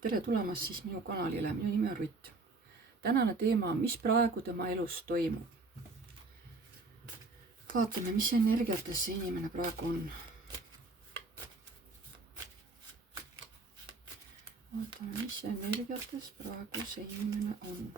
Tere tulemast siis minu kanalile, minu nimi on Rutt. Tänane teema on, mis praegu tema elus toimub. Vaatame, mis energiates see inimene praegu on. Vaatame, mis energiates praegu see inimene on.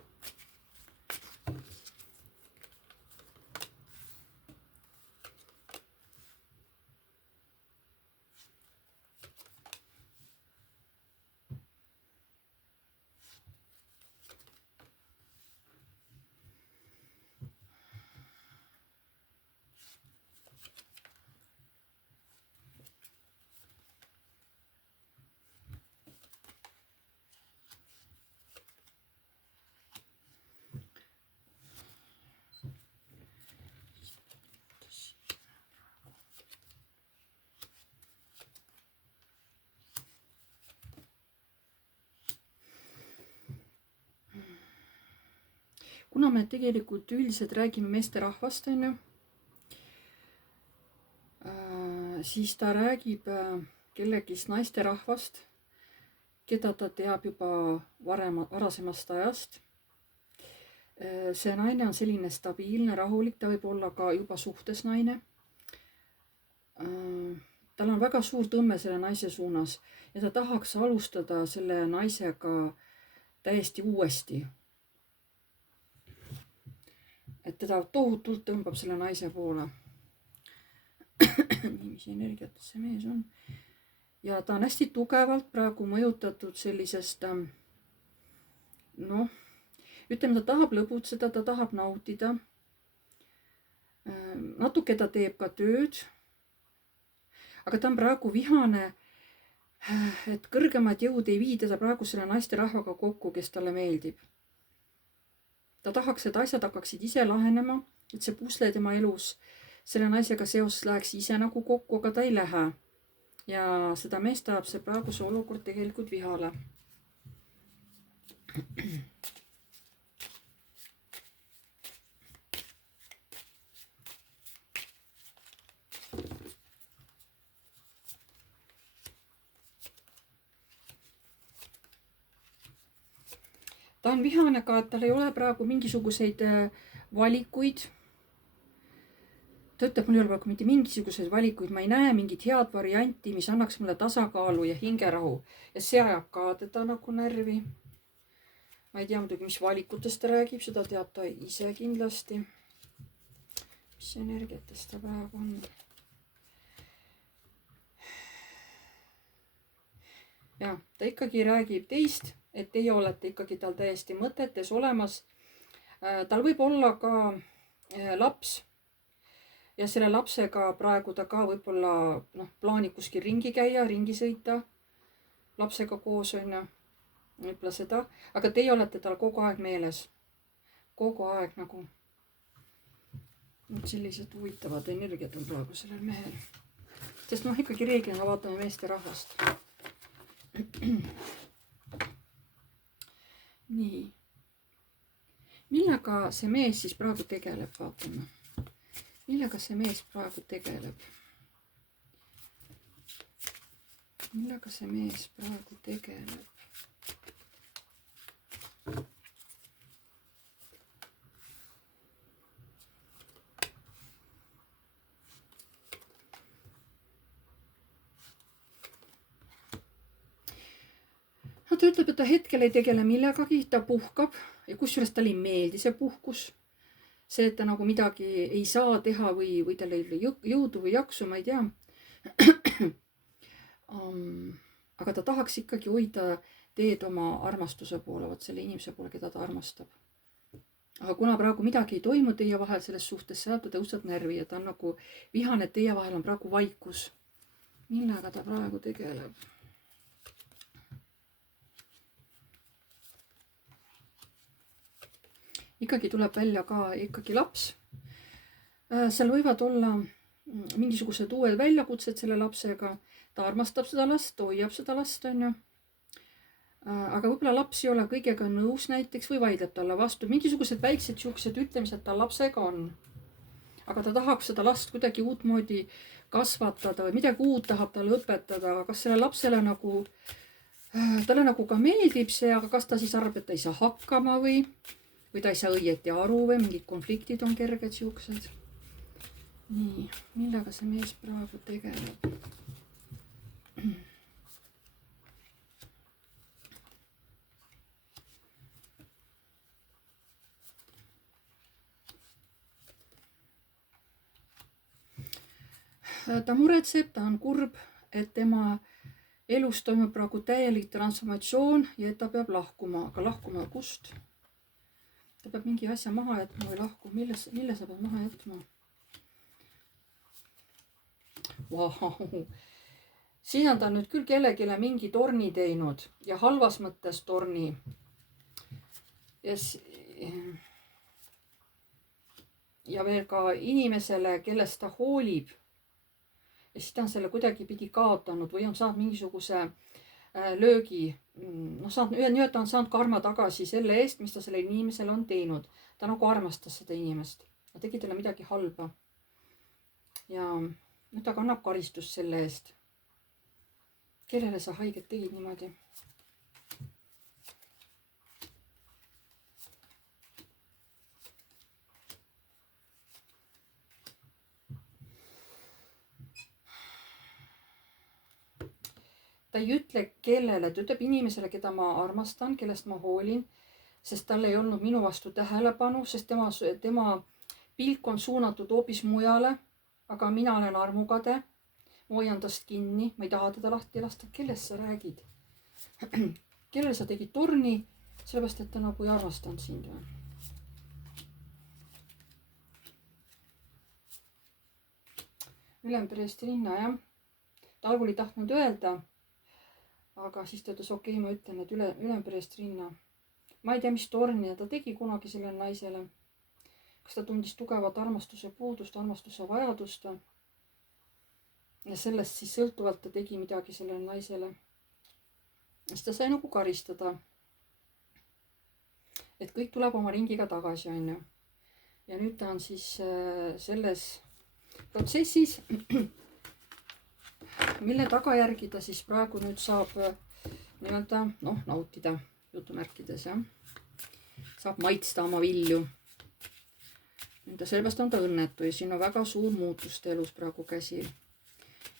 Kuna me tegelikult üldiselt räägime meesterahvast, siis ta räägib kellegist naisterahvast, keda ta teab juba varasemast ajast. See naine on selline stabiilne, rahulik, ta võib olla ka juba suhtes naine. Tal on väga suur tõmme selle naise suunas ja ta tahaks alustada selle naisega täiesti uuesti. Et teda tohutult tõmbab selle naise poole. Mis energiates see mees on. Ja ta on hästi tugevalt praegu mõjutatud sellisest, ütleme, ta tahab lõbutseda, ta tahab nautida. Natuke ta teeb ka tööd. Aga ta on praegu vihane, et kõrgemad jõud ei vii teda praegu selle naisterahvaga kokku, kes talle meeldib. Ta tahaks, et asjad hakkaksid ise lahenema, et see pusle tema elus selle naisega seoses läheks ise nagu kokku, aga ta ei lähe. Ja seda meest tahab see praeguse olukord tegelikult vihale. Ta on vihane ka, et tal ei ole praegu mingisuguseid valikuid. Ta ütleb, mul ei ole praegu mitte mingisuguseid valikuid, ma ei näe mingit head varianti, mis annaks mulle tasakaalu ja hingerahu. Ja see ajab ka teda nagu närvi. Ma ei tea muidugi, mis valikutest ta räägib, seda teab ta ise kindlasti. Mis energiatest ta praegu on? Ja, ta ikkagi räägib teist, et teie olete ikkagi tal täiesti mõtetes olemas. Tal võib olla ka laps ja selle lapsega praegu ta ka võib-olla plaanib kuskil ringi käia, ringi sõita lapsega koos on ja võib-olla seda. Aga teie olete tal kogu aeg meeles. Kogu aeg nagu. Sellised huvitavad energiat on praegu sellel mehel. Sest ikkagi reeglina vaatame meesterahvast. Nii. Millega see mees siis praegu tegeleb, vaatame. Millega see mees praegu tegeleb? Millega see mees praegu tegeleb? Ta ütleb, et ta hetkel ei tegele millegagi, ta puhkab ja kusjuures talle ei meeldi see puhkus. See, et ta nagu midagi ei saa teha või tal ei ole jõudu või jaksu, ma ei tea. Aga ta tahaks ikkagi hoida teed oma armastuse poole, selle inimese poole, keda ta armastab. Aga kuna praegu midagi ei toimu teie vahel selles suhtes, see ta tõustab närvi ja ta on nagu vihane, et teie vahel on praegu vaikus. Millega ta praegu tegeleb? Ikkagi tuleb välja ka ikkagi laps. Seal võivad olla mingisugused uued väljakutsed selle lapsega. Ta armastab seda last, hoiab seda last, on ju. Aga võib-olla laps ei ole kõigega nõus näiteks või vaidleb talle vastu. Mingisugused väiksed siuksed ütlemised tal lapsega on. Aga ta tahaks seda last kuidagi uutmoodi kasvatada või midagi uut tahab talle õpetada. Aga kas selle lapsele nagu talle nagu ka meeldib see, aga kas ta siis arvab, et ta ei saa hakkama või ta ei saa õieti aru või mingid konfliktid on kerged siuksed. nii, millega see mees praegu tegeleb? ta muretseb, ta on kurb, et tema elus toimub praegu täielik transformatsioon ja et ta peab lahkuma, aga lahkuma kust? ta peab mingi asja maha jätma või lahkuma, mille sa pead maha jätma? Vau. siin on ta nüüd küll kellelegi mingi torni teinud ja halvas mõttes torni. ja veel ka inimesele, kellest ta hoolib. ja siis ta on selle kuidagipidi kaotanud või on saanud mingisuguse löögi. ta on saanud karma tagasi selle eest, mis ta sellele inimesele on teinud. ta nagu armastas seda inimest. ta tegi talle midagi halba. ja nüüd ta kannab karistust selle eest. kellele sa haiget tegid niimoodi? ta ei ütle kellele, ta ütleb inimesele, keda ma armastan, kellest ma hoolin, sest tal ei olnud minu vastu tähelepanu, sest tema pilk on suunatud hoopis mujale, aga mina olen armukade, ma hoian tast kinni, ma ei taha teda lahti lasta. Kellest sa räägid? Kellele sa tegid torni, sellepärast et ta nagu ei armastanud sind või? Ülempreestrinna, jah. ta algul ei tahtnud öelda, aga siis ta ütles, okei, ma ütlen, et ülempreestrinna. ma ei tea, mis torni ta tegi kunagi sellele naisele. kas ta tundis tugevat armastuse puudust, armastuse vajadust? ja sellest siis sõltuvalt ta tegi midagi sellele naisele. siis ta sai nagu karistada. et kõik tuleb oma ringiga tagasi, onju. ja nüüd ta on siis selles protsessis, mille tagajärgi ta siis praegu nüüd saab nii-öelda nautida jutumärkides, jah. saab maitsta oma vilju. sellepärast on ta õnnetu ja siin on väga suur muutuste elus praegu käsil.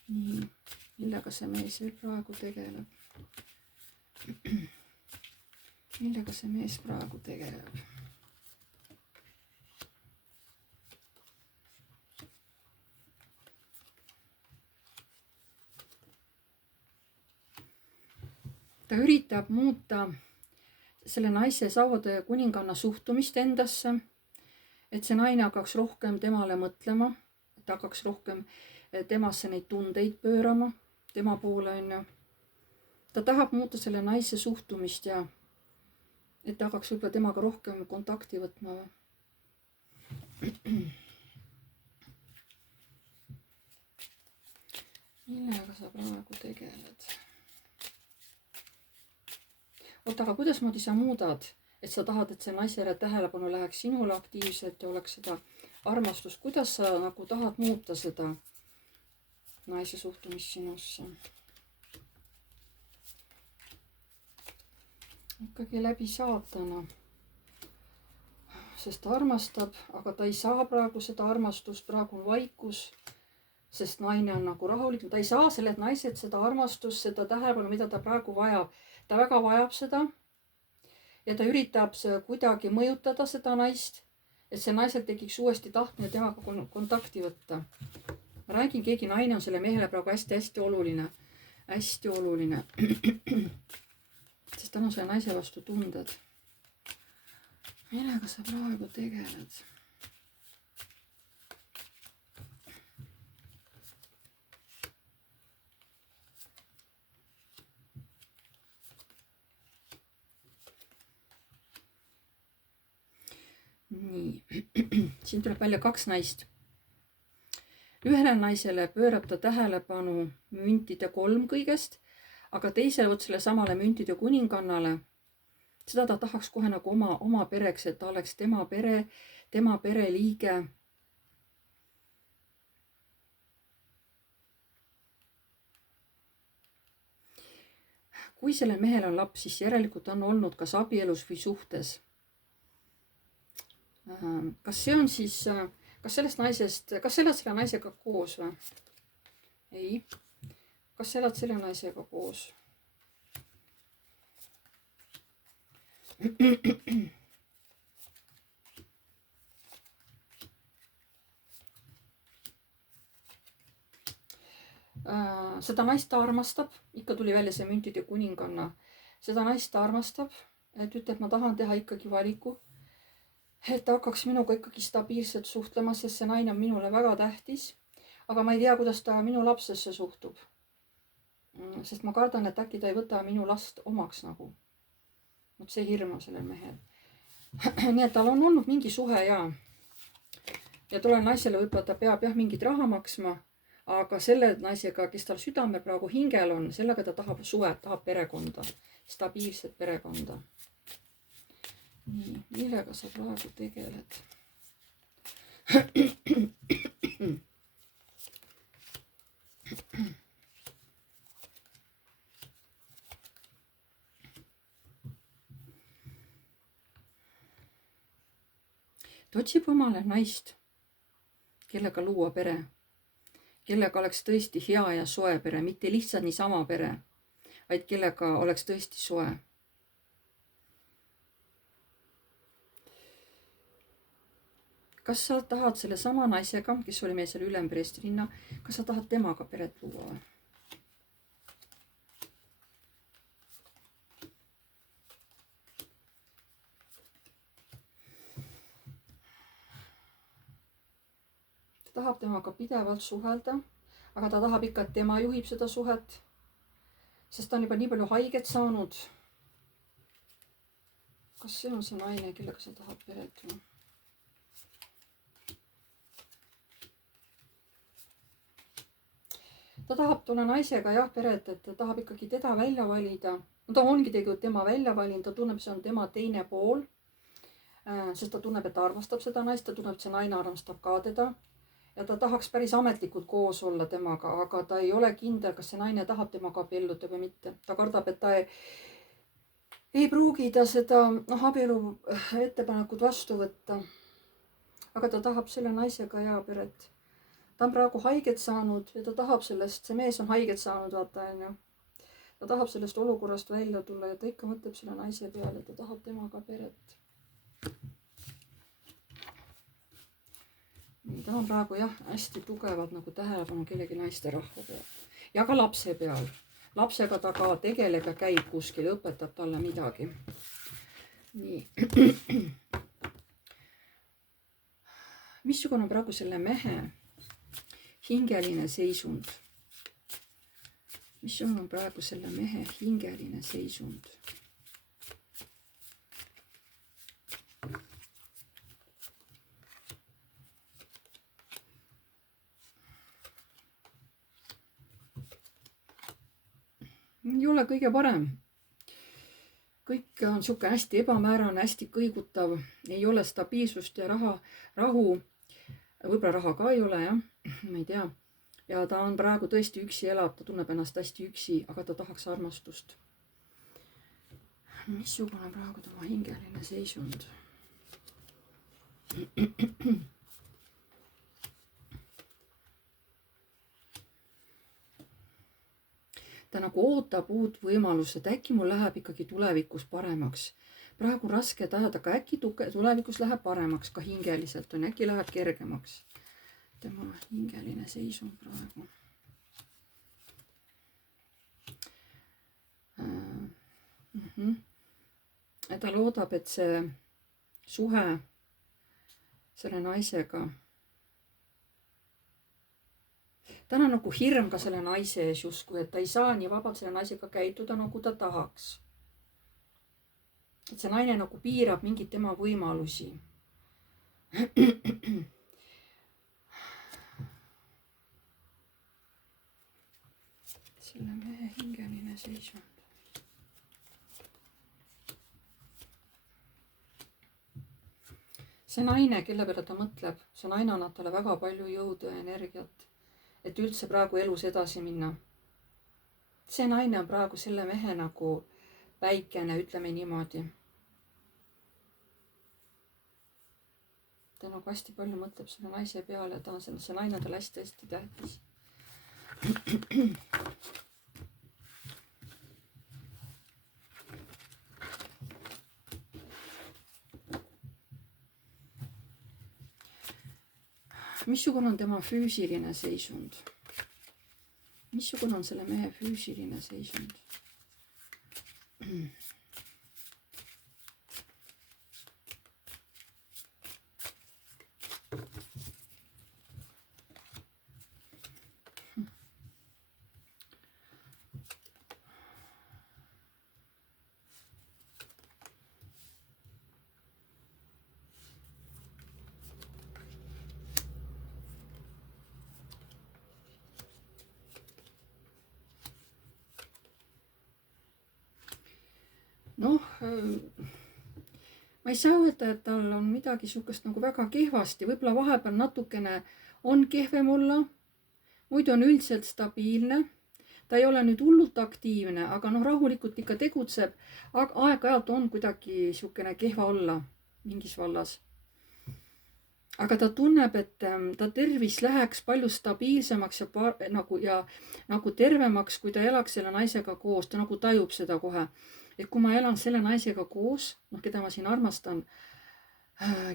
nii, millega see mees veel praegu tegeleb? millega see mees praegu tegeleb? ta üritab muuta selle naise Sauvade kuninganna suhtumist endasse, et see naine hakkaks rohkem temale mõtlema, et hakkaks rohkem temasse neid tundeid pöörama, tema poole, onju. ta tahab muuta selle naise suhtumist ja et ta hakkaks võib-olla temaga rohkem kontakti võtma. millega sa praegu tegeled? oota, aga kuidasmoodi sa muudad, et sa tahad, et see naisele tähelepanu läheks sinule aktiivselt ja oleks seda armastust. kuidas sa nagu tahad muuta seda naise suhtumist sinusse? ikkagi läbi saatana. sest ta armastab, aga ta ei saa praegu seda armastust, praegu on vaikus. sest naine on nagu rahulik, ta ei saa sellelt naiselt seda armastust, seda tähelepanu, mida ta praegu vajab. ta väga vajab seda ja ta üritab kuidagi mõjutada seda naist, et see naisel tekiks uuesti tahtmine temaga kontakti võtta. ma räägin, keegi naine on selle mehele praegu hästi-hästi oluline, hästi oluline. sest tal on selle naise vastu tunded. millega sa praegu tegeled? nii, siin tuleb välja kaks naist. ühele naisele pöörab ta tähelepanu müntide 3 kõigest, aga teisele vot selle samale müntide kuningannale, seda ta tahaks kohe nagu oma pereks, et ta oleks tema pere liige. kui sellel mehel on laps, siis järelikult on olnud kas abielus või suhtes. Kas see on siis, kas sellest naisest, kas sa elad selle naisega koos või? Ei. Kas sa elad selle naisega koos? Seda naist ta armastab, ikka tuli välja see müntide kuninganna. Seda naist ta armastab, et ütleb, ma tahan teha ikkagi valiku, et ta hakkaks minuga ikkagi stabiilselt suhtlema, sest see naine on minule väga tähtis. Aga ma ei tea, kuidas ta minu lapsesse suhtub. Sest ma kardan, et äkki ta ei võta minu last omaks nagu. Vot see hirm on sellel mehel. Nii et tal on olnud mingi suhe ja tolle naisele võib-olla ta peab jah mingit raha maksma, aga selle naisega, kes tal südamel praegu hingel on, sellega ta tahab suhet, tahab perekonda, stabiilset perekonda. Nii, millega sa praegu tegeled? Ta otsib omale naist, kellega luua pere, kellega oleks tõesti hea ja soe pere, mitte lihtsalt niisama pere, vaid kellega oleks tõesti soe. Kas sa tahad selle sama naisega, kes oli meil seal ülempreestrinna, kas sa tahad temaga peret luua või? Ta tahab temaga pidevalt suhelda, aga ta tahab ikka, et tema juhib seda suhet, sest ta on juba nii palju haiget saanud. Kas see on see naine, kellega sa tahad peret või? Ta tahab tolle naisega jah peret, et ta tahab ikkagi teda välja valida. No ta ongi tegelikult tema välja valinud, ta tunneb, see on tema teine pool. Sest ta tunneb, et ta armastab seda naist, ta tunneb, et see naine armastab ka teda. Ja ta tahaks päris ametlikult koos olla temaga, aga ta ei ole kindel, kas see naine tahab temaga abielluda või mitte. Ta kardab, et ta ei pruugi ta seda abielu ettepanekut vastu võtta. Aga ta tahab selle naisega hea peret. Ta on praegu haiget saanud ja ta tahab sellest, see mees on haiget saanud, vaata on ju. Ta tahab sellest olukorrast välja tulla ja ta ikka mõtleb selle naise peale, ta tahab temaga peret. Ta on praegu jah, hästi tugevalt nagu tähelepanu kellegi naiste rahva peal. Ja ka lapse peal. Lapsega ta ka tegeleb ja käib kuskil, õpetab talle midagi. Nii. Missugune on praegu selle mehe hingeline seisund? Mis on praegu selle mehe hingeline seisund? Ei ole kõige parem. Kõik on niisugune hästi ebamäärane, hästi kõigutav. Ei ole stabiilsust ja rahu. Võib-olla raha ka ei ole, jah. Ma ei tea. Ja ta on praegu tõesti üksi elab, ta tunneb ennast hästi üksi, aga ta tahaks armastust. Missugune praegu tema hingeline seisund? Ta nagu ootab uut võimalust, et äkki mul läheb ikkagi tulevikus paremaks. Praegu on raske tajada, aga äkki tulevikus läheb paremaks, ka hingeliselt on, äkki läheb kergemaks. Tema hingeline seisund praegu. Ta loodab, et see suhe selle naisega, ta on nagu hirm ka selle naise ees justkui, et ta ei saa nii vabalt selle naisega käituda, nagu ta tahaks. Et see naine nagu piirab mingit tema võimalusi. Selle mehe hingeline seisund. See naine, kelle peale ta mõtleb, see naine annab talle väga palju jõudu ja energiat, et üldse praegu elus edasi minna. see naine on praegu selle mehe nagu päikene, ütleme niimoodi. ta nagu hästi palju mõtleb selle naise peale, ta on see naine on talle hästi tähtis. missugune on tema füüsiline seisund? Missugune on selle mehe füüsiline seisund? noh, ma ei saa öelda, et tal on midagi sihukest nagu väga kehvasti, võib-olla vahepeal natukene on kehvem olla, muidu on üldiselt stabiilne. ta ei ole nüüd hullult aktiivne, aga noh, rahulikult ikka tegutseb, aga aeg-ajalt on kuidagi sihukene kehva olla mingis vallas. aga ta tunneb, et ta tervis läheks palju stabiilsemaks ja nagu tervemaks, kui ta elaks selle naisega koos, ta nagu tajub seda kohe. et kui ma elan selle naisega koos, noh, keda ma siin armastan,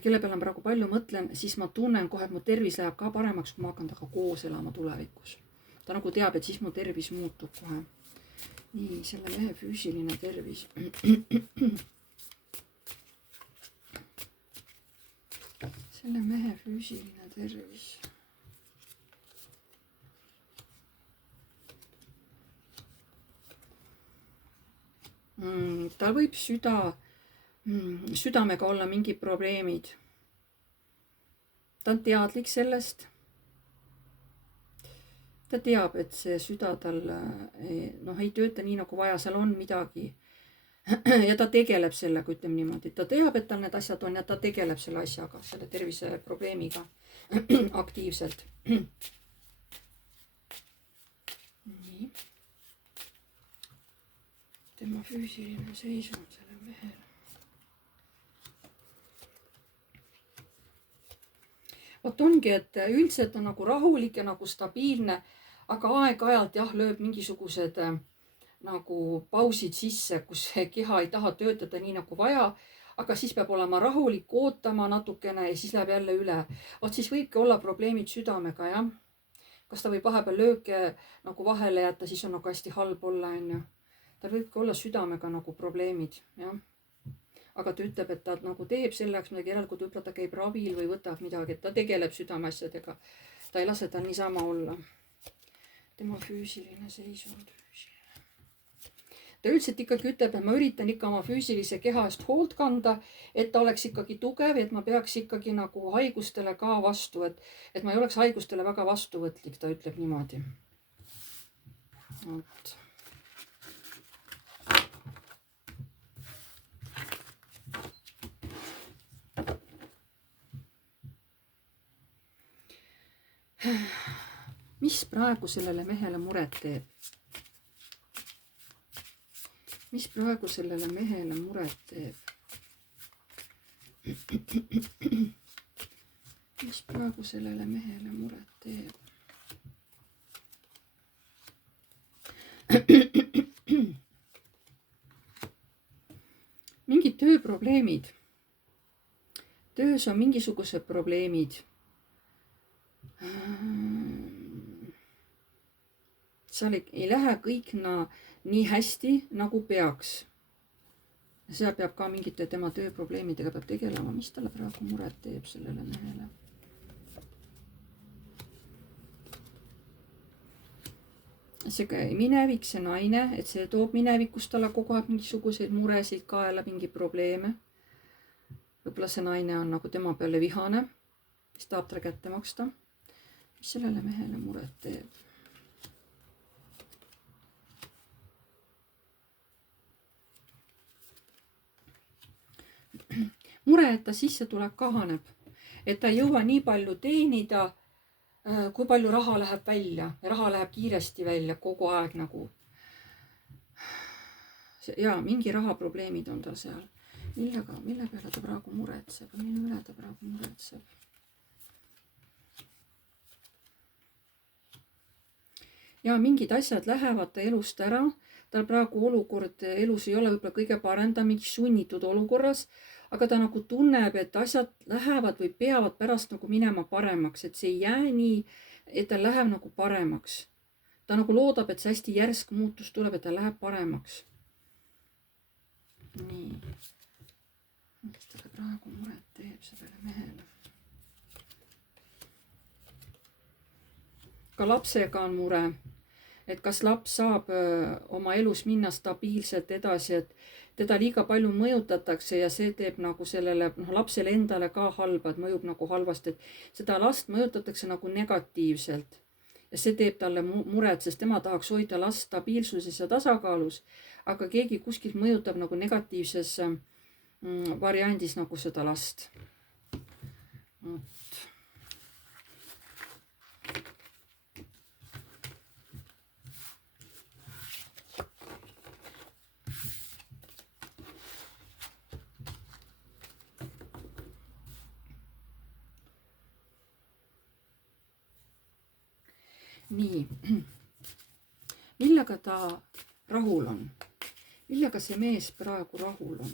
kelle peale ma praegu palju mõtlen, siis ma tunnen kohe, et mu tervis läheb ka paremaks, kui ma hakkan temaga koos elama tulevikus. ta nagu teab, et siis mu tervis muutub kohe. nii, selle mehe füüsiline tervis. selle mehe füüsiline tervis. tal võib südamega olla mingid probleemid. ta on teadlik sellest. ta teab, et see süda tal noh, ei tööta nii nagu vaja, seal on midagi. ja ta tegeleb sellega, ütleme niimoodi, ta teab, et tal need asjad on ja ta tegeleb selle asjaga, selle terviseprobleemiga aktiivselt. nii. tema füüsiline seisund sellel mehel. vot ongi, et üldiselt on nagu rahulik ja nagu stabiilne, aga aeg-ajalt jah, lööb mingisugused nagu pausid sisse, kus keha ei taha töötada nii nagu vaja, aga siis peab olema rahulik, ootama natukene ja siis läheb jälle üle. vot siis võibki olla probleemid südamega, jah. kas ta võib vahepeal lööke nagu vahele jätta, siis on nagu hästi halb olla, onju. tal võibki olla südamega nagu probleemid, jah. aga ta ütleb, et ta nagu teeb selleks midagi, järelikult võib-olla ta käib ravil või võtab midagi, et ta tegeleb südameasjadega. ta ei lase tal niisama olla. tema füüsiline seisund. ta üldiselt ikkagi ütleb, et ma üritan ikka oma füüsilise keha eest hoolt kanda, et ta oleks ikkagi tugev, et ma peaks ikkagi nagu haigustele ka vastu, et ma ei oleks haigustele väga vastuvõtlik, ta ütleb niimoodi. vot. mis praegu sellele mehele muret teeb? mis praegu sellele mehele muret teeb? mis praegu sellele mehele muret teeb? mingid tööprobleemid. töös on mingisugused probleemid. seal ei lähe kõik nii hästi, nagu peaks. seal peab ka mingite tema tööprobleemidega peab tegelema. mis talle praegu muret teeb sellele mehele? see minevik, see naine, et see toob minevikus talle kogu aeg mingisuguseid muresid kaela, mingeid probleeme. võib-olla see naine on nagu tema peale vihane, siis tahab talle kätte maksta. mis sellele mehele muret teeb? mure, et ta sissetulek kahaneb, et ta ei jõua nii palju teenida, kui palju raha läheb välja ja raha läheb kiiresti välja kogu aeg nagu. jaa, mingi rahaprobleemid on tal seal. Mille peale ta praegu muretseb? Mille üle ta praegu muretseb? Ja mingid asjad lähevad ta elust ära. Tal praegu olukord elus ei ole võib-olla kõige parem, ta mingi sunnitud olukorras, aga ta nagu tunneb, et asjad lähevad või peavad pärast nagu minema paremaks, et see ei jää nii, et ta läheb nagu paremaks. Ta nagu loodab, et see hästi järsk muutus tuleb, et ta läheb paremaks. Nii. Mis talle praegu muret teeb sellele mehele? Ka lapsega on mure, et kas laps saab oma elus minna stabiilselt edasi, et teda liiga palju mõjutatakse ja see teeb nagu sellele lapsele endale ka halba, et mõjub nagu halvasti, et seda last mõjutatakse nagu negatiivselt. Ja see teeb talle muret, sest tema tahaks hoida last stabiilsuses ja tasakaalus, aga keegi kuskilt mõjutab nagu negatiivses variandis nagu seda last. Nii, millega ta rahul on? Millega see mees praegu rahul on?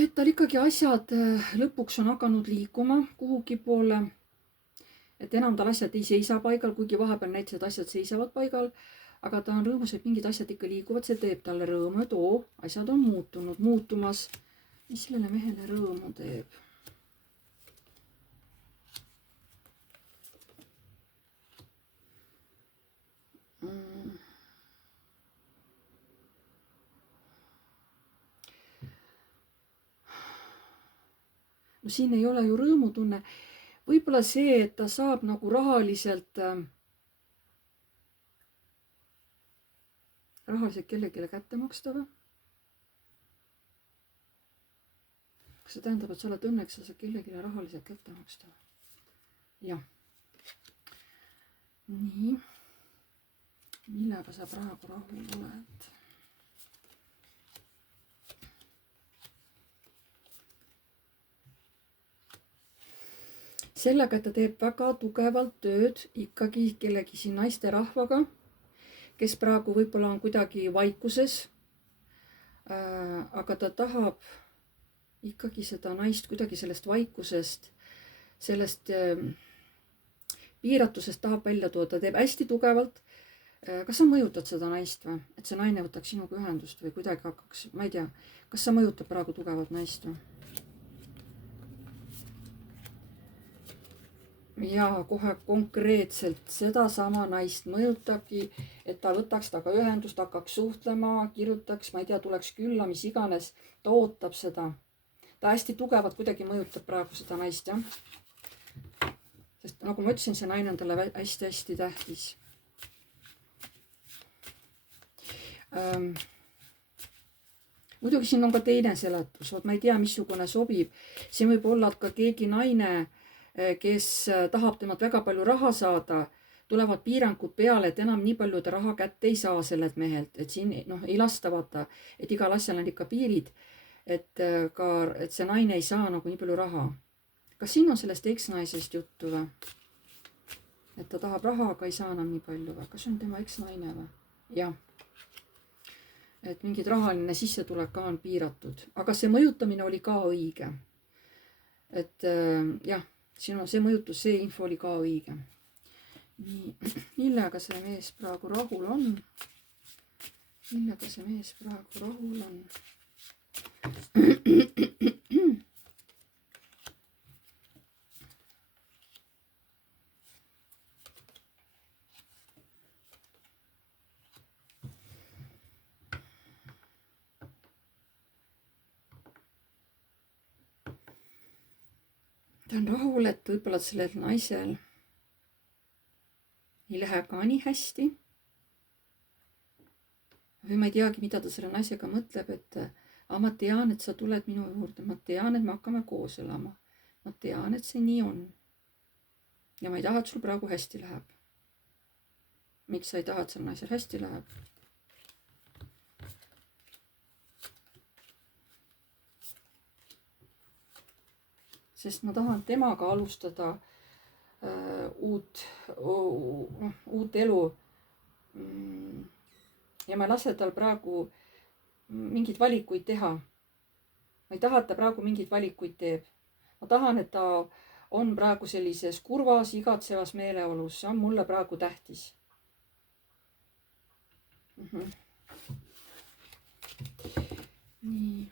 Et tal ikkagi asjad lõpuks on hakanud liikuma kuhugi poole, et enam tal asjad ei seisa paigal, kuigi vahepeal näiteks, et asjad seisavad paigal, aga ta on rõõmus, et mingid asjad ikka liiguvad, see teeb talle rõõmu, et asjad on muutumas. Mis sellele mehele rõõmu teeb? No siin ei ole ju rõõmutunne. Võib-olla see, et ta saab nagu rahaliselt kellelegi kätte maksta või? Kas see tähendab, et sa oled õnneks, sa saad kellelegi rahaliselt kätte maksta? Jah. Nii. Millega sa praegu rahul oled? Sellega, et ta teeb väga tugevalt tööd ikkagi kellegi siin naiste rahvaga, kes praegu võib-olla on kuidagi vaikuses, aga ta tahab ikkagi seda naist kuidagi sellest vaikusest, sellest piiratusest tahab välja tuua, ta teeb hästi tugevalt. Kas sa mõjutad seda naist või? Et see naine võtaks sinuga ühendust või kuidagi hakkaks, ma ei tea, kas sa mõjutad praegu tugevalt naist või? Ja kohe konkreetselt sedasama naist mõjutabki, et ta võtaks taga ühendust, hakkaks suhtlema, kirjutaks, ma ei tea, tuleks külla, mis iganes, ta ootab seda. Ta hästi tugevalt kuidagi mõjutab praegu seda naist, jah. Sest nagu ma ütlesin, see naine on talle hästi-hästi tähtis. Muidugi siin on ka teine seletus, ma ei tea, missugune sobib. Siin võib olla ka keegi naine, kes tahab temalt väga palju raha saada, tulevad piirangud peale, et enam nii palju ta raha kätte ei saa sellelt mehelt, et siin ei lasta vaata, et igal asjal on ikka piirid, et see naine ei saa nagu nii palju raha. Kas siin on sellest eksnaisest juttu või? Et ta tahab raha, aga ei saa enam nii palju või? Kas on tema eksnaine või? Jah. Et mingid rahaline sissetulek ka on piiratud, aga see mõjutamine oli ka õige. Et jah, see mõjutus, see info oli ka õige. Nii, millega see mees praegu rahul on? Millega see mees praegu rahul on? ta on rahul, et võib-olla sellel naisel ei lähe ka nii hästi. või ma ei teagi, mida ta selle naisega mõtleb, et ma tean, et sa tuled minu juurde, ma tean, et me hakkame koos elama. Ma tean, et see nii on. Ja ma ei taha, et sul praegu hästi läheb. Miks sa ei taha, et seal naisel hästi läheb? Sest ma tahan temaga alustada uut elu. Ja ma ei lase tal praegu mingeid valikuid teha. Ma ei taha, et ta praegu mingeid valikuid teeb. Ma tahan, et ta on praegu sellises kurvas, igatsevas meeleolus. See on mulle praegu tähtis. Nii.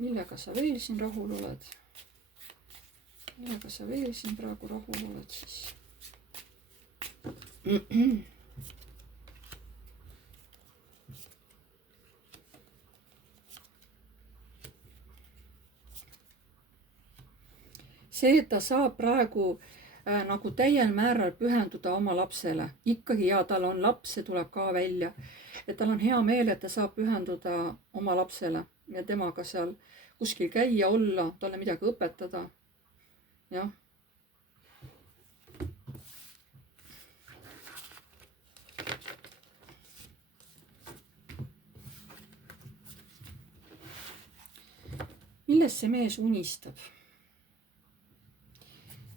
Millega sa veel siin rahul oled? Millega sa veel siin praegu rahul oled siis? See, et ta saab praegu nagu täiel määral pühenduda oma lapsele. Ikkagi ja tal on laps, see tuleb ka välja. Et tal on hea meel, et ta saab pühenduda oma lapsele ja temaga seal kuskil käia, olla, talle midagi õpetada. Jah. Millest see mees unistab?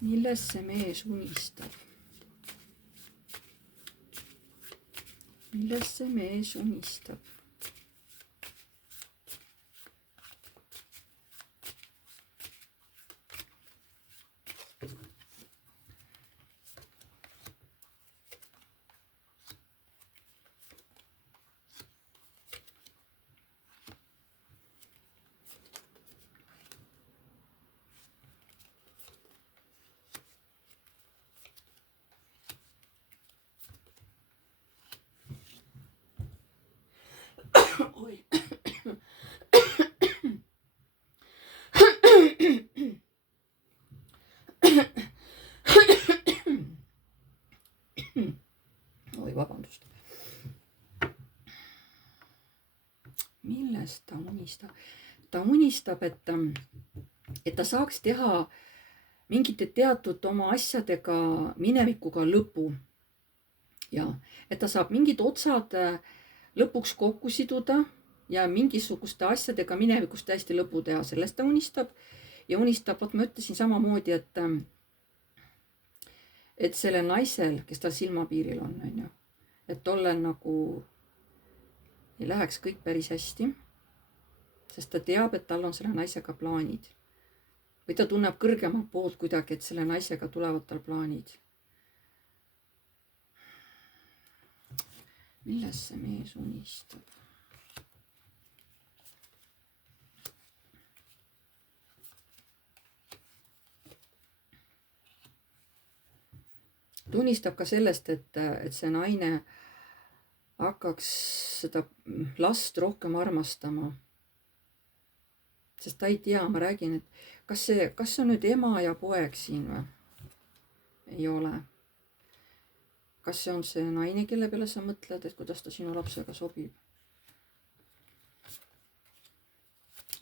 Millest see mees unistab? Millest see mees unistab? Oi. Oi, vabandust. Millest ta unistab? Ta unistab, et ta saaks teha mingite teatud oma asjadega minevikuga lõpu. Ja, et ta saab mingid otsad lõpuks kokku siduda ja mingisuguste asjadega minevikust täiesti lõpu teha. Sellest ta unistab. Ja unistab, vot ma ütlesin samamoodi, et selle naisel, kes tal silmapiiril on, et tollel nagu ei läheks kõik päris hästi, sest ta teab, et tal on selle naisega plaanid. Või ta tunneb kõrgemalt poolt kuidagi, et selle naisega tulevad tal plaanid. Millest see mees unistab? Ta unistab ka sellest, et see naine hakkaks seda last rohkem armastama. Sest ta ei tea, ma räägin, et kas see on nüüd ema ja poeg siin või? Ei ole. Kas see on see naine, kelle peale sa mõtled, et kuidas ta sinu lapsega sobib?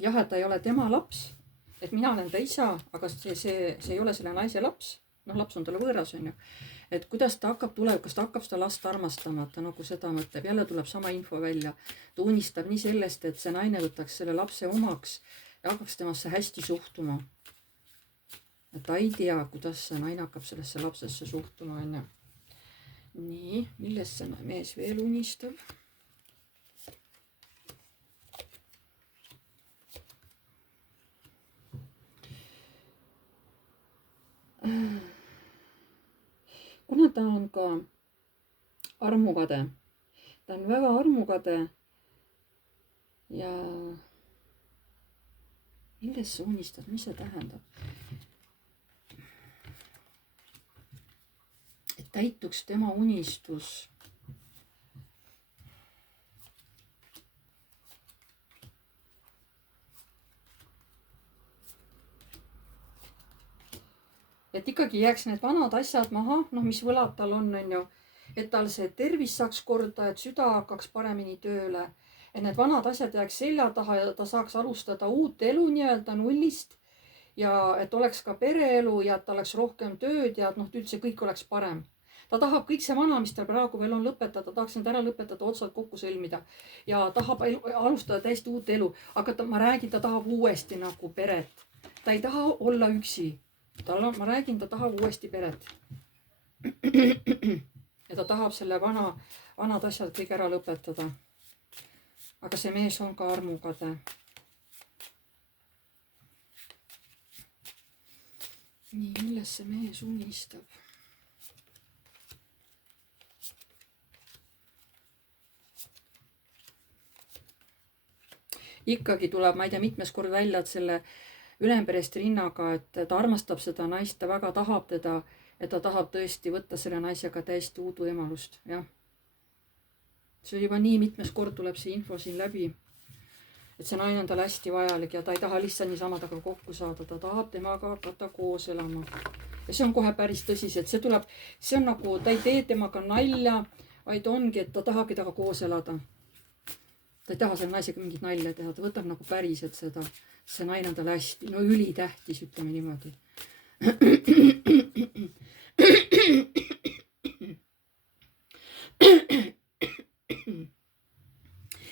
Jah, et ta ei ole tema laps, et mina olen ta isa, aga see ei ole selle naise laps. Laps on talle võõras, on ju. Et kuidas ta hakkab tulevikus, ta hakkab seda last armastama, ta nagu seda mõtleb. Jälle tuleb sama info välja. Ta unistab nii sellest, et see naine võtaks selle lapse omaks ja hakkaks temasse hästi suhtuma. Et ta ei tea, kuidas see naine hakkab sellesse lapsesse suhtuma, on ju. Nii, millest see mees veel unistab? Kuna ta on ka armukade, ta on väga armukade ja millest sa unistad, mis see tähendab? Et täituks tema unistus. et ikkagi jääks need vanad asjad maha, noh, mis võlad tal on ju, et tal see tervis saaks korda, et süda hakkaks paremini tööle, et need vanad asjad jääks selja taha ja ta saaks alustada uut elu nii-öelda nullist ja et oleks ka pereelu ja et oleks rohkem tööd ja et noh, üldse kõik oleks parem. Ta tahab kõik see vana, mis tal praegu veel on, lõpetada, tahaks need ära lõpetada, otsad kokku sõlmida ja tahab alustada täiesti uut elu, aga ma räägin, ta tahab uuesti nagu peret. Ta ei taha olla üksi. Ma räägin, ta tahab uuesti peret. Ja ta tahab selle vanad asjad kõik ära lõpetada. Aga see mees on ka armukade. Nii, milles see mees unistab? Ikkagi tuleb, ma ei tea, mitmes kord välja, et selle ülemperest rinnaga, et ta armastab seda naist, ta väga tahab teda, et ta tahab tõesti võtta selle naisega täiesti uut võimalust, jah. See juba nii mitmes kord tuleb see info siin läbi, et see naine on tal hästi vajalik ja ta ei taha lihtsalt niisama temaga kokku saada, ta tahab temaga hakata koos elama. Ja see on kohe päris tõsiselt, see on nagu, ta ei tee temaga nalja, vaid ongi, et ta tahabki temaga koos elada. Ta ei taha selle naisega mingit nalja teha, ta võtab nagu päriselt seda, see naine on tal hästi, no ülitähtis, ütleme niimoodi.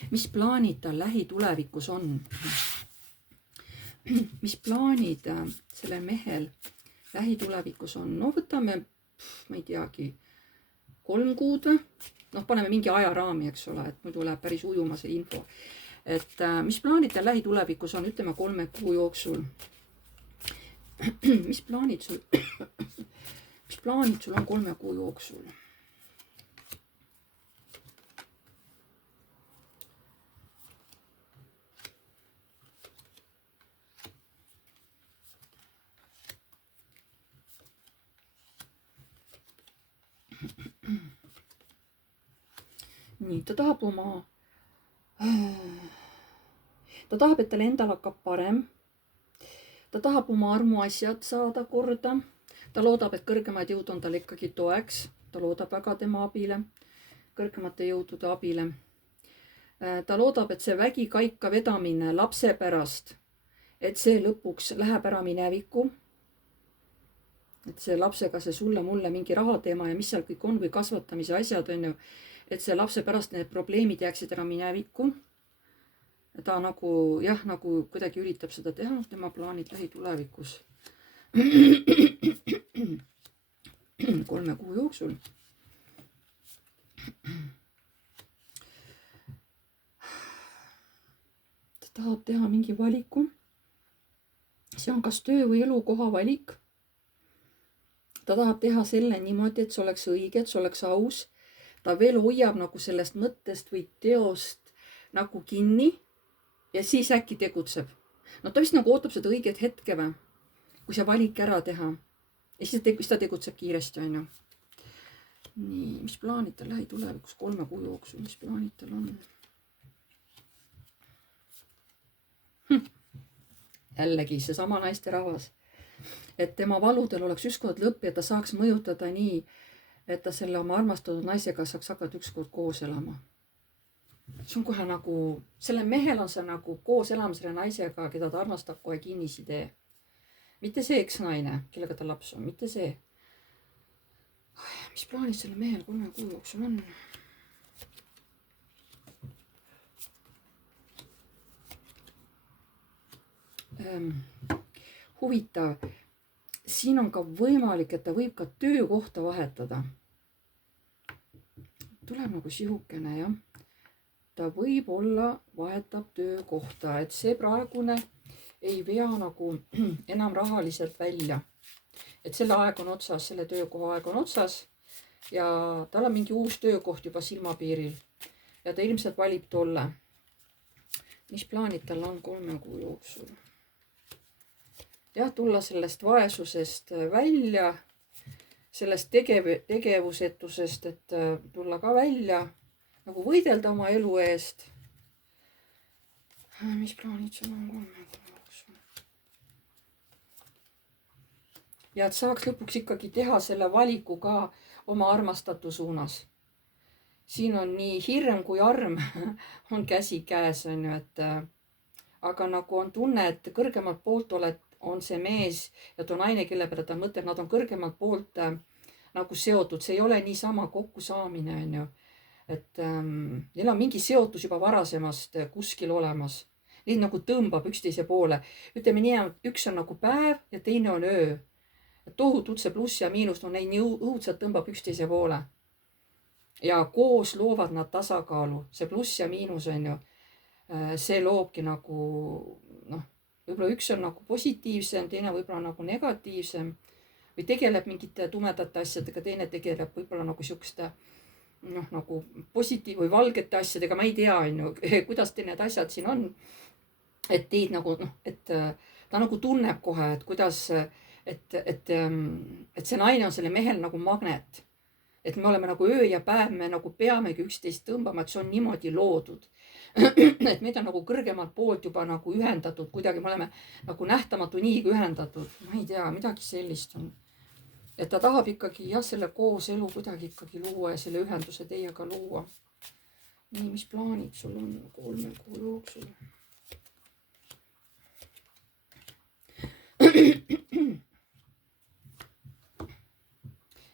Mis plaanid tal lähitulevikus on? Mis plaanid sellel mehel lähitulevikus on? No võtame, ma ei teagi, 3 kuud. Noh, paneme mingi ajaraami, eks ole, et muidu läheb päris ujuma see info. Et mis plaanid tal lähitulevikus on, ütleme 3 kuu jooksul. Mis plaanid sul on 3 kuu jooksul? Nii, ta tahab et tal endal hakkab parem. Ta tahab oma armuasjad saada korda. Ta loodab, et kõrgemad jõud on tal ikkagi toeks. Ta loodab väga tema abile, kõrgemate jõudude abile. Ta loodab, et see vägikaika vedamine lapse pärast, et see lõpuks läheb ära minevikku. Et see lapsega see sulle-mulle mingi rahateema ja mis seal kõik on või kasvatamise asjad on ju, et see lapse pärast need probleemid jääksid ära minevikku. Ta nagu, jah, nagu kuidagi üritab seda teha, tema plaanid lähitulevikus 3 kuu jooksul. Ta tahab teha mingi valiku. See on kas töö või elukoha valik. Ta tahab teha selle niimoodi, et see oleks õige, et see oleks aus. Ta veel hoiab nagu sellest mõttest või teost nagu kinni ja siis äkki tegutseb. No ta vist nagu ootab seda õiget hetke või, kui see valik ära teha. Ja siis ta tegutseb kiiresti, on ju. Nii, mis plaanid tal lähitulevikus 3 kuu jooksul, mis plaanid tal on? Jällegi seesama naisterahvas. Et tema valudel oleks ükskord lõpp ja ta saaks mõjutada nii, et ta selle oma armastatud naisega saaks hakata ükskord koos elama. See on kohe nagu, selle mehel on see nagu koos elama selle naisega, keda ta armastab kohe kinnisidee. Mitte see eksnaine, kellega ta laps on, mitte see. Mis plaanid selle mehel 3 kuu jooksul on? Huvitav. Siin on ka võimalik, et ta võib ka töökohta vahetada. Tuleb nagu sihukene, jah. Ta võib olla, vahetab töökohta, et see praegune ei vea nagu enam rahaliselt välja. Et selle aeg on otsas, selle töökoha aeg on otsas ja tal on mingi uus töökoht juba silmapiiril ja ta ilmselt valib tolle. Mis plaanid tal on 3 kuu jooksul? Jah, tulla sellest vaesusest välja, sellest tegevusetusest, et tulla ka välja, nagu võidelda oma elu eest. Mis plaanid sul on 3 kuu jooksul? ja et saaks lõpuks ikkagi teha selle valiku ka oma armastatu suunas. siin on nii hirm kui arm on käsikäes, on ju, et aga nagu on tunne, et kõrgemalt poolt on see mees ja too naine, kelle peale ta mõtleb, nad on kõrgemalt poolt nagu seotud, see ei ole niisama kokkusaamine, on ju. et neil on mingi seotus juba varasemast kuskil olemas. Neid nagu tõmbab üksteise poole. ütleme nii, üks on nagu päev ja teine on öö. tohutult see pluss ja miinus, no neid nii õudselt tõmbab üksteise poole. Ja koos loovad nad tasakaalu, see pluss ja miinus, on ju. See loobki nagu, noh, võib-olla üks on nagu positiivsem, teine võib-olla nagu negatiivsem või tegeleb mingite tumedate asjadega, teine tegeleb võib-olla nagu siukeste, noh, nagu või valgete asjadega, ma ei tea, on ju, kuidas teil need asjad siin on. Et teid nagu, noh, et ta nagu tunneb kohe, et kuidas, et see naine on selle mehel nagu magnet. Et me oleme nagu öö ja päev, me nagu peamegi üksteist tõmbama, et see on niimoodi loodud. Et meid on nagu kõrgemalt poolt juba nagu ühendatud kuidagi, me oleme nagu nähtamatu niiga ühendatud. Ma ei tea, midagi sellist on. Et ta tahab ikkagi jah, selle kooselu kuidagi ikkagi luua ja selle ühenduse teiega luua. Nii, mis plaanid sul on 3 kuu jooksul?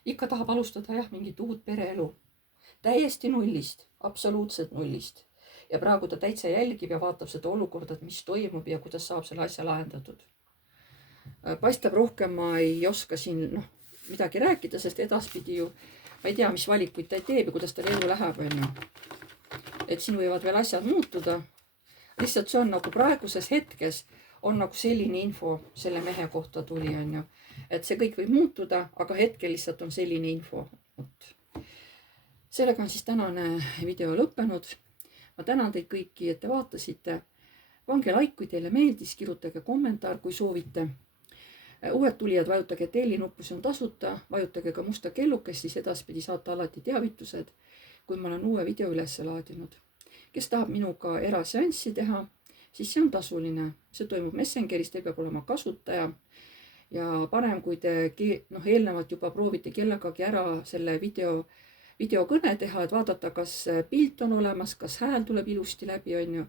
Ikka tahab alustada jah, mingit uut pereelu. Täiesti nullist, absoluutselt nullist. Ja praegu ta täitsa jälgib ja vaatab seda olukorda, et mis toimub ja kuidas saab selle asja lahendatud. Paistab rohkem ma ei oska siin midagi rääkida, sest edaspidi ju ma ei tea, mis valikuid ta teeb ja kuidas tal elu läheb, on ju. Et siin võivad veel asjad muutuda. Lihtsalt see on nagu praeguses hetkes on nagu selline info selle mehe kohta tuli, on ju. Et see kõik võib muutuda, aga hetkel lihtsalt on selline info. Sellega on siis tänane video lõppenud. Ma tänan teid kõiki, et te vaatasite. Pange like, kui teile meeldis, kirjutage kommentaar, kui soovite. Uued tulijad, vajutage tellinuppu, see on tasuta. Vajutage ka musta kellukest, siis edaspidi saate alati teavitused, kui ma olen uue video üles laadinud. Kes tahab minuga eraseanssi teha, siis see on tasuline. See toimub Messengeris, teil peab olema kasutaja. Ja parem, kui te eelnevalt juba proovite kellegagi ära selle videokõne teha, et vaadata, kas pilt on olemas, kas hääl tuleb ilusti läbi, on ju.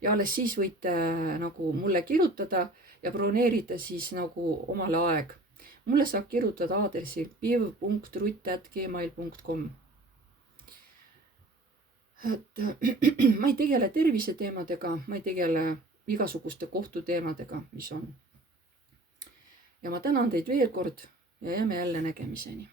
Ja alles siis võite nagu mulle kirjutada ja broneerida siis nagu omale aeg. Mulle saab kirjutada aadressil piv.rutt@gmail.com. Et ma ei tegele terviseteemadega, ma ei tegele igasuguste kohtuteemadega, mis on. Ja ma tänan teid veel kord ja jääme jälle nägemiseni.